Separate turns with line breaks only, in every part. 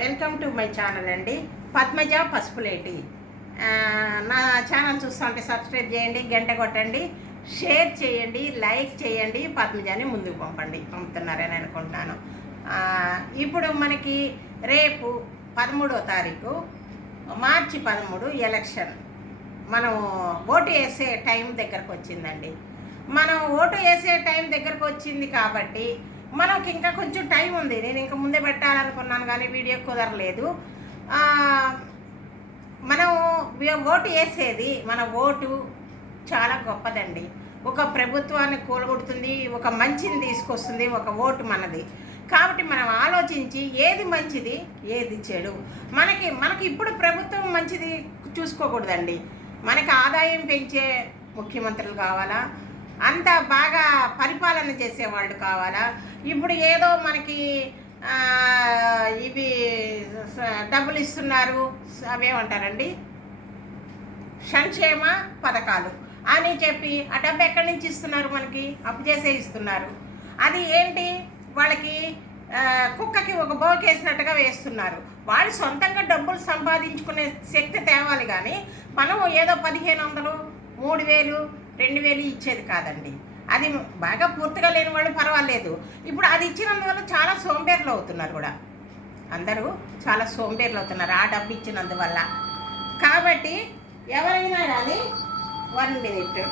Welcome to my channel అండి. పద్మజ పసుపులేటి. నా channel చూస్తుంటే సబ్స్క్రైబ్ చేయండి గంట కొట్టండి షేర్ చేయండి లైక్ చేయండి పద్మజాని ముందుకు పంపండి. పంపుతున్నారని అనుకుంటున్నాను ఇప్పుడు మనకి రేపు పదమూడో తారీఖు మార్చి పదమూడు ఎలక్షన్. మనం ఓటు వేసే టైం దగ్గరకు వచ్చిందండి. మనం ఓటు వేసే టైం దగ్గరకు వచ్చింది కాబట్టి మనకి ఇంకా కొంచెం టైం ఉంది. నేను ఇంకా ముందే పెట్టాలనుకున్నాను కానీ వీడియో కుదరలేదు. మనం ఓటు వేసేది మన ఓటు చాలా గొప్పదండి. ఒక ప్రభుత్వాన్ని కూలగొడుతుంది ఒక మంచిని తీసుకొస్తుంది ఒక ఓటు మనది. కాబట్టి మనం ఆలోచించి ఏది మంచిది ఏది చెడు. మనకి మనకి ఇప్పుడు ప్రభుత్వం మంచిది చూసుకోకూడదండి. మనకి ఆదాయం పెంచే ముఖ్యమంత్రులు కావాలా? అంత బాగా పరిపాలన చేసేవాళ్ళు కావాలా? ఇప్పుడు ఏదో మనకి ఇవి డబ్బులు ఇస్తున్నారు అవేమంటారండి? సంక్షేమ పథకాలు. అని చెప్పి ఆ డబ్బు ఎక్కడి నుంచి ఇస్తున్నారు మనకి? అప్పు చేసే ఇస్తున్నారు. అది ఏంటి? వాళ్ళకి కుక్కకి ఒక బోకేసినట్టుగా వేస్తున్నారు. వాళ్ళు సొంతంగా డబ్బులు సంపాదించుకునే శక్తి తేవాలి కానీ మనం ఏదో పదిహేను వందలు మూడు వేలు రెండు వేలు ఇచ్చేది కాదండి. అది బాగా పూర్తిగా లేని వాళ్ళు పర్వాలేదు. ఇప్పుడు అది ఇచ్చినందువల్ల చాలా సోంబేర్లు అవుతున్నారు కూడా. అందరూ చాలా సోంబేర్లు అవుతున్నారు ఆ డబ్బు ఇచ్చినందువల్ల. కాబట్టి ఎవరైనా కానీ వన్ మినిట్.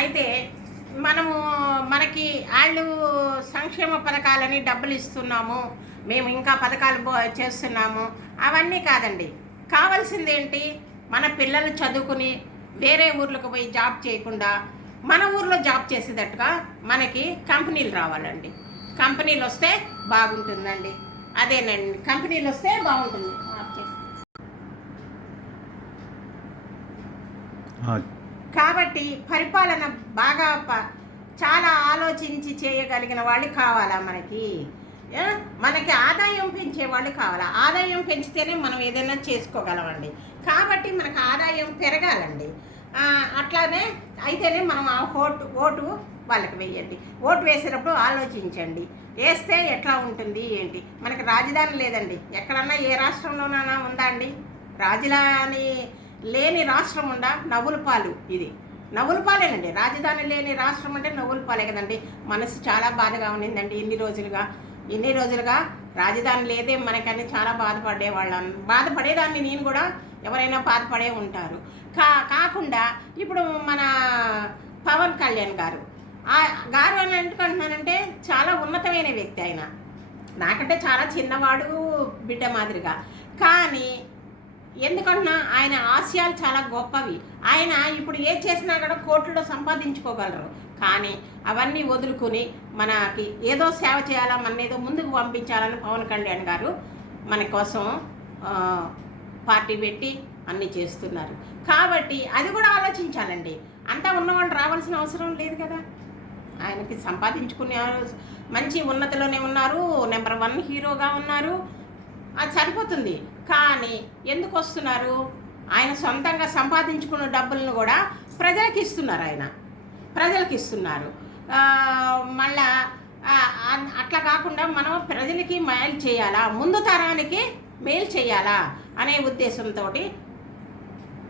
అయితే మనము మనకి వాళ్ళు సంక్షేమ పథకాలని డబ్బులు ఇస్తున్నాము మేము ఇంకా పథకాలు బో- చేస్తున్నాము అవన్నీ కాదండి. కావాల్సింది ఏంటి మన పిల్లలు చదువుకుని వేరే ఊర్లకు పోయి జాబ్ చేయకుండా మన ఊర్లో జాబ్ చేసేటట్టుగా మనకి కంపెనీలు రావాలండి. కంపెనీలు వస్తే బాగుంటుందండి. అదేనండి కంపెనీలు వస్తే బాగుంటుంది. కాబట్టి పరిపాలన బాగా ప- చాలా ఆలోచించి చేయగలిగిన వాళ్ళు కావాలా మనకి? మనకి ఆదాయం పెంచే వాళ్ళు కావాలా? ఆదాయం పెంచితేనే మనం ఏదైనా చేసుకోగలమండి. కాబట్టి మనకు ఆదాయం పెరగాలండి. అట్లానే అయితేనే మనం ఆ ఓటు ఓటు వాళ్ళకి వేయండి. ఓటు వేసేటప్పుడు ఆలోచించండి. వేస్తే ఎట్లా ఉంటుంది ఏంటి? మనకి రాజధాని లేదండి. ఎక్కడన్నా ఏ రాష్ట్రంలోనైనా ఉందా అండి? రాజధాని లేని రాష్ట్రం ఉందా నవ్వులపాలు ఇది. నవ్వులపాలేనండి రాజధాని లేని రాష్ట్రం అంటే నవ్వులపాలే కదండి. మనసు చాలా బాధగా ఉన్నిందండి ఇన్ని రోజులుగా. ఇన్ని రోజులుగా రాజధాని లేదే మనకని చాలా బాధపడేవాళ్ళం బాధపడేదాన్ని నేను కూడా ఎవరైనా బాధపడే ఉంటారు. కా కాకుండా ఇప్పుడు మన పవన్ కళ్యాణ్ గారు. ఆ గారు అని ఎందుకంటున్నానంటే చాలా ఉన్నతమైన వ్యక్తి ఆయన. నాకంటే చాలా చిన్నవాడు బిడ్డ మాదిరిగా. కానీ ఎందుకంటున్నా ఆయన ఆశయాలు చాలా గొప్పవి. ఆయన ఇప్పుడు ఏ చేసినా కూడా కోట్లలో సంపాదించుకోగలరు. కానీ అవన్నీ వదులుకుని మనకి ఏదో సేవ చేయాలా మన ఏదో ముందుకు పంపించాలని పవన్ కళ్యాణ్ గారు మన కోసం పార్టీ పెట్టి అన్నీ చేస్తున్నారు. కాబట్టి అది కూడా ఆలోచించాలండి. అంతా ఉన్నవాళ్ళు రావాల్సిన అవసరం లేదు కదా. ఆయనకి సంపాదించుకునే మంచి ఉన్నతిలోనే ఉన్నారు నెంబర్ వన్ హీరోగా ఉన్నారు. అది సరిపోతుంది. కానీ ఎందుకు వస్తున్నారు? ఆయన సొంతంగా సంపాదించుకున్న డబ్బులను కూడా ప్రజలకు ఇస్తున్నారు ఆయన. ప్రజలకు ఇస్తున్నారు. మళ్ళా అట్లా కాకుండా మనం ప్రజలకి మేలు చేయాలా? ముందు తరానికి మేలు చేయాలా? అనే ఉద్దేశంతో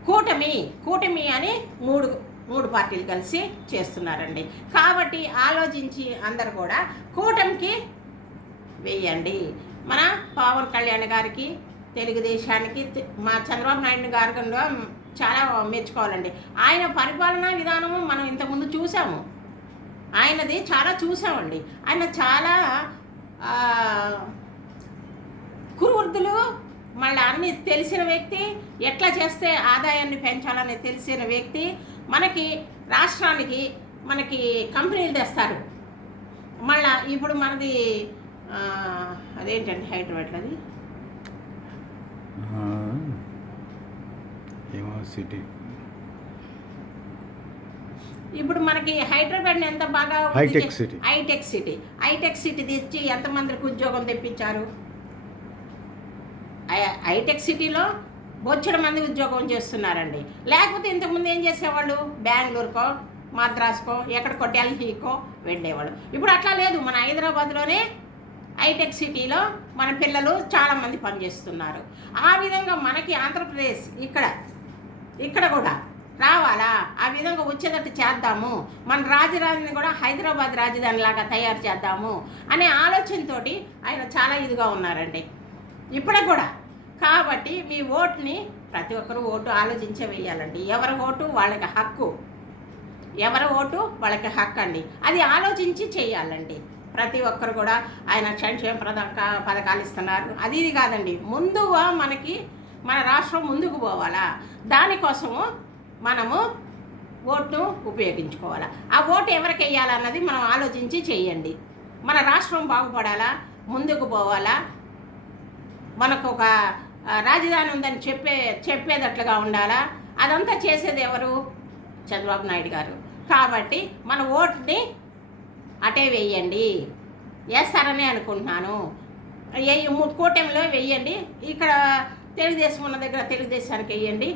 కూటమి కూటమి అని మూడు మూడు పార్టీలు కలిసి చేస్తున్నారండి. కాబట్టి ఆలోచించి అందరు కూడా కూటమికి వేయండి. మన పవన్ కళ్యాణ్ గారికి తెలుగుదేశానికి మా చంద్రబాబు నాయుడు గారు చాలా మెచ్చుకోవాలండి. ఆయన పరిపాలనా విధానము మనం ఇంతకుముందు చూసాము. ఆయనది చాలా చూసామండి. ఆయన చాలా కురువృద్ధులు మళ్ళీ అన్ని తెలిసిన వ్యక్తి ఎట్లా చేస్తే ఆదాయాన్ని పెంచాలని తెలిసిన వ్యక్తి మనకి రాష్ట్రానికి మనకి కంపెనీలు తెస్తారు. మళ్ళా ఇప్పుడు మనది అదేంటండి హైదరాబాద్లో అది
ఆ, ఏమో సిటీ
ఇప్పుడు మనకి హైదరాబాద్ ఎంత బాగా
hitech city.
Hitech city hitech city తెచ్చి ఎంతమందికి ఉద్యోగం తెప్పించారు? హైటెక్ సిటీలో బొచ్చడ మంది ఉద్యోగం చేస్తున్నారండి. లేకపోతే ఇంతకుముందు ఏం చేసేవాళ్ళు? బెంగళూరుకో మద్రాసుకో ఎక్కడికో ఢిల్లీకో వెళ్ళేవాళ్ళు. ఇప్పుడు అట్లా లేదు. మన హైదరాబాద్లోనే హైటెక్ సిటీలో మన పిల్లలు చాలామంది పనిచేస్తున్నారు. ఆ విధంగా మనకి ఆంధ్రప్రదేశ్ ఇక్కడ ఇక్కడ కూడా. రావాలా? ఆ విధంగా వచ్చేటట్టు చేద్దాము. మన రాజధానిని కూడా హైదరాబాద్ రాజధాని లాగా తయారు చేద్దాము అనే ఆలోచనతోటి ఆయన చాలా ఇదిగా ఉన్నారండి. ఇప్పటికి కూడా. కాబట్టి మీ ఓటుని ప్రతి ఒక్కరు ఓటు ఆలోచించే వేయాలండి. ఎవరి ఓటు? వాళ్ళకి హక్కు. ఎవరి ఓటు? వాళ్ళకి హక్కు అండి. అది ఆలోచించి చేయాలండి. ప్రతి ఒక్కరు కూడా ఆయన సంక్షేమ పథక పథకాలు ఇస్తున్నారు. అది ఇది కాదండి. ముందుగా మనకి మన రాష్ట్రం ముందుకు పోవాలా? దానికోసము మనము ఓటును ఉపయోగించుకోవాలా? ఆ ఓటు ఎవరికి వేయాలన్నది మనం ఆలోచించి చేయండి. మన రాష్ట్రం బాగుపడాలా? ముందుకు పోవాలా? మనకు ఒక రాజధాని ఉందని చెప్పే చెప్పేటట్లుగా ఉండాలా? అదంతా చేసేది ఎవరు? చంద్రబాబు నాయుడు గారు. కాబట్టి మన ఓటుని అటే వేయండి. వేస్తారనే అనుకుంటున్నాను. ఏ మూడు కూటమిలో వేయండి. ఇక్కడ తెలుగుదేశం ఉన్న దగ్గర తెలుగుదేశానికి వేయండి.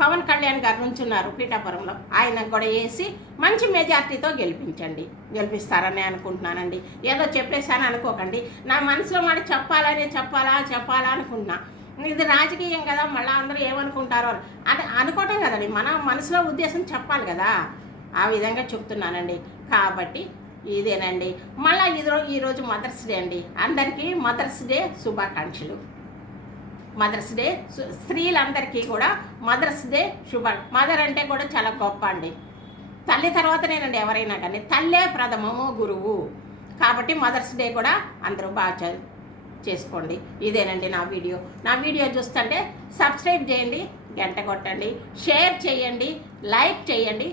పవన్ కళ్యాణ్ గారు నుంచున్నారు పీఠాపురంలో. ఆయన కూడా వేసి మంచి మెజార్టీతో గెలిపించండి. గెలిపిస్తారని అనుకుంటున్నానండి. ఏదో చెప్పేశాను అనుకోకండి. నా మనసులో మాట చెప్పాలని చెప్పాలా చెప్పాలా అనుకుంటున్నా. ఇది రాజకీయం కదా మళ్ళీ అందరూ ఏమనుకుంటారో అది అనుకోవటం కదండి. మన మనసులో ఉద్దేశం చెప్పాలి కదా. ఆ విధంగా చెప్తున్నానండి. కాబట్టి ఇదేనండి. మళ్ళీ ఈరో ఈరోజు మదర్స్ డే అండి. అందరికీ మదర్స్ డే శుభాకాంక్షలు. Mother's Day. స్త్రీలందరికీ కూడా మదర్స్ డే శుభ. మదర్ అంటే కూడా చాలా గొప్ప అండి. తల్లి తర్వాతనేనండి ఎవరైనా కానీ తల్లే ప్రథమము గురువు. కాబట్టి మదర్స్ డే కూడా అందరూ బాగా చేసుకోండి. ఇదేనండి నా వీడియో. నా వీడియో చూస్తుంటే సబ్స్క్రైబ్ చేయండి గంట కొట్టండి షేర్ చేయండి లైక్ చేయండి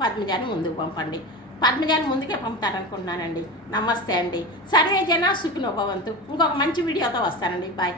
పద్మజాని ముందుకు పంపండి. పద్మజాని ముందుకే పంపుతారనుకుంటున్నానండి. నమస్తే అండి. సర్వే జన సుఖినోభవంతు ఇంకొక మంచి వీడియోతో వస్తానండి. బాయ్.